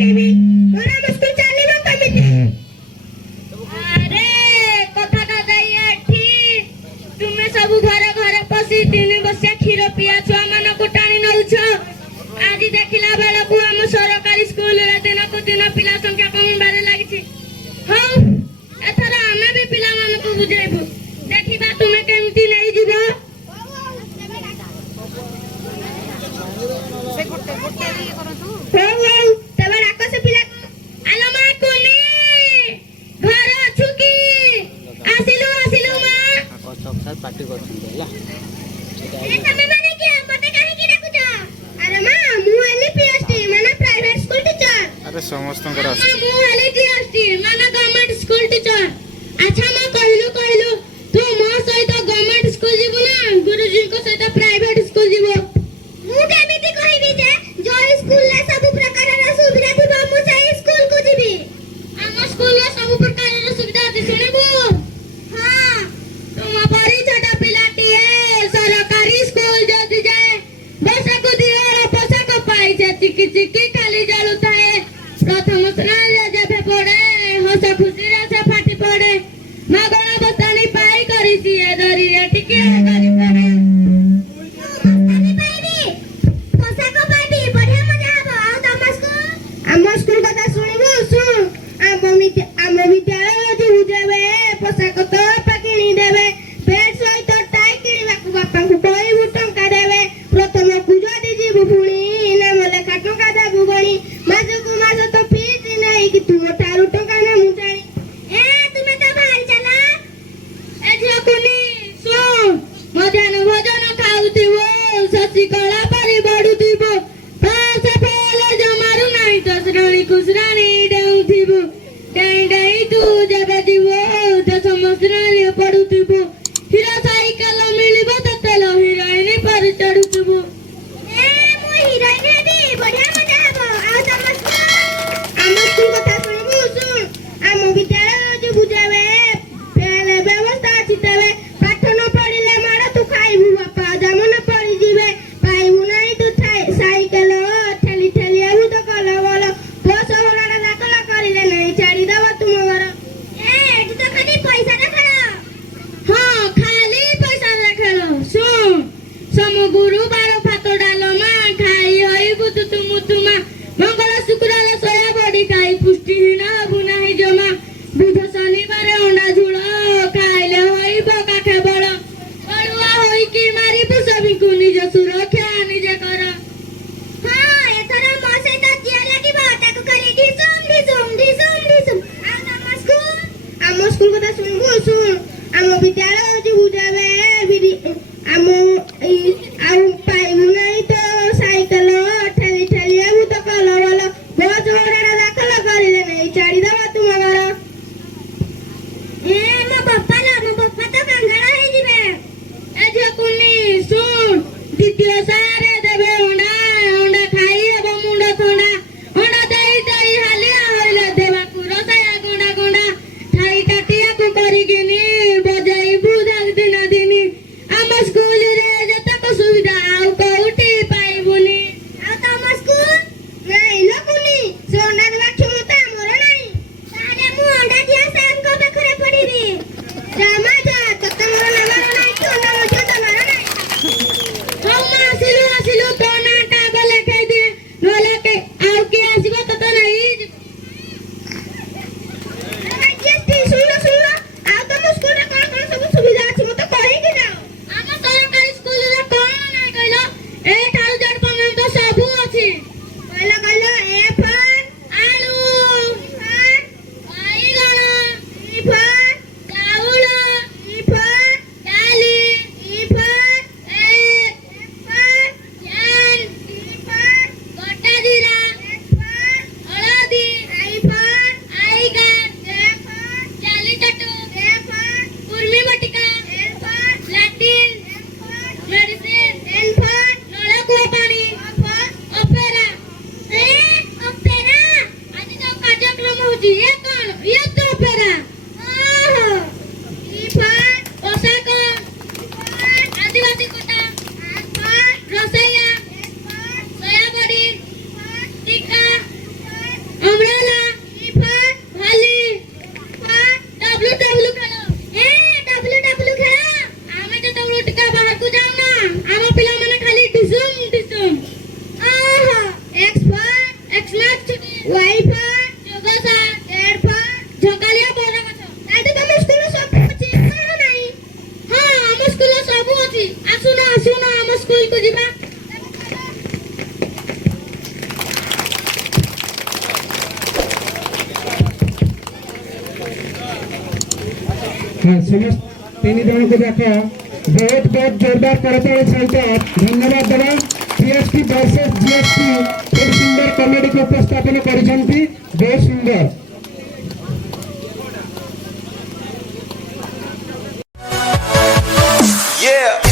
TV मोरा मुस्कुल चाली न कमिटी अरे कथा का जाइए ठीक तुमे सब घर घर पसी दिन बसिया खीर पिया छुआ मन को टाणी नउछ आज देखिला बेला को हम सरकारी स्कूल रे दिन को दिन पिला संख्या कम बारे लागिछि हां एथरा हमें भी पिला मन को बुझाइबो देखिबा तुमे केमती नै जिवो से गुटे गुटे दी करतु हो तबे राको से पिला आलो मा कोनी घर अछु की आसिलु मा को सब पार्टी करछन ए तमे माने कि मते काहे की डाकुछ अरे मा मु एली पीएचडी माने प्राइवेट स्कूल टीचर अरे समस्त कर आछ मु एली पीएचडी माने गवर्नमेंट स्कूल टीचर अच्छा मा कहलु तू मो सहित गवर्नमेंट स्कूल जीवो ना गुरुजी को सहित प्राइवेट स्कूल जीवो मु केमिति कहिबी जे जो स्कूल ले सब प्रकार रा सुविधा थिबो मु सही स्कूल को जीबी हम स्कूल ले सब प्रकार रा सुविधा अछि सुनिबो हां तुम बड़ी छोटा पिलाटी है सरकारी स्कूल जदी जाए बसा को दिया पोसा को पाई जे चिकी चिकी खाली जलुता है प्रथम श्रेणी जेबे पड़े हस खुशी रे से फाटी पड़े मागणा बस्तानी पाई करी सिए दरिया टिके करी पड़े बस्तानी पाईबी पोसा को पाईबी बढ़िया मजा आबो आ तम स्कूल कथा सुनिबो सुन आम विद्यालय जो देबे पोसा को तो पकिनी देबे पेट सहित टाई किनिबा को बापा को कहबु टंका देबे प्रथम को जदी जीबु पुणी नाम लेखा टंका देबु गणी मासु को मास तो फीस नै कि तू तारु टंका ना मुटाणी ए तुमे तो भारी चला ए झकुनी सो मध्याह्न भोजन खाउथिबो ससी कला परि बढुथिबो पास फेल जमारु नाही तो श्रेणी कुश्रेणी देउथिबो डाई डाई तू जबे जीवो दशम श्रेणी पढुथिबो हीरा साइकेल मिलिबो त तेल हिरोइन पर चढुथिबो ए मु हिरोइन हेबी बढ़िया मजा आबो आ हम स्कूल कथा सुनिबो सुन हम विद्यालय जो बुझावे पहले व्यवस्था अछि तबे पाठ न पढिले मार तू खाइबु बापा जमन पढि जीवे पाइबु नाही तू साइकेल ठेली ठेली आबु तो कला वाला बस होना दाखला करिले नाही छाड़ी दबा तुम घर ए एठी तो खाली पैसा ना खड़ा Y for ଜଗସା, Z for ଝକାଳିଆ ବରଗଛ। ତାହେଲେ ତମ ସ୍କୁଲରେ ସବୁ ଅଛି କଣ ନାହିଁ? ହଁ ଆମ ସ୍କୁଲରେ ସବୁ ଅଛି। ଆସୁନ ଆମ ସ୍କୁଲକୁ ଯିବା। हाँ समस्त तीन जन को देखो बहुत बहुत जोरदार करताल सहित धन्यवाद देवा पीएसपी वर्सेस जीएसपी खूब सुंदर कमेडी को उपस्थापन करिसेंती बहुत सुंदर Yeah.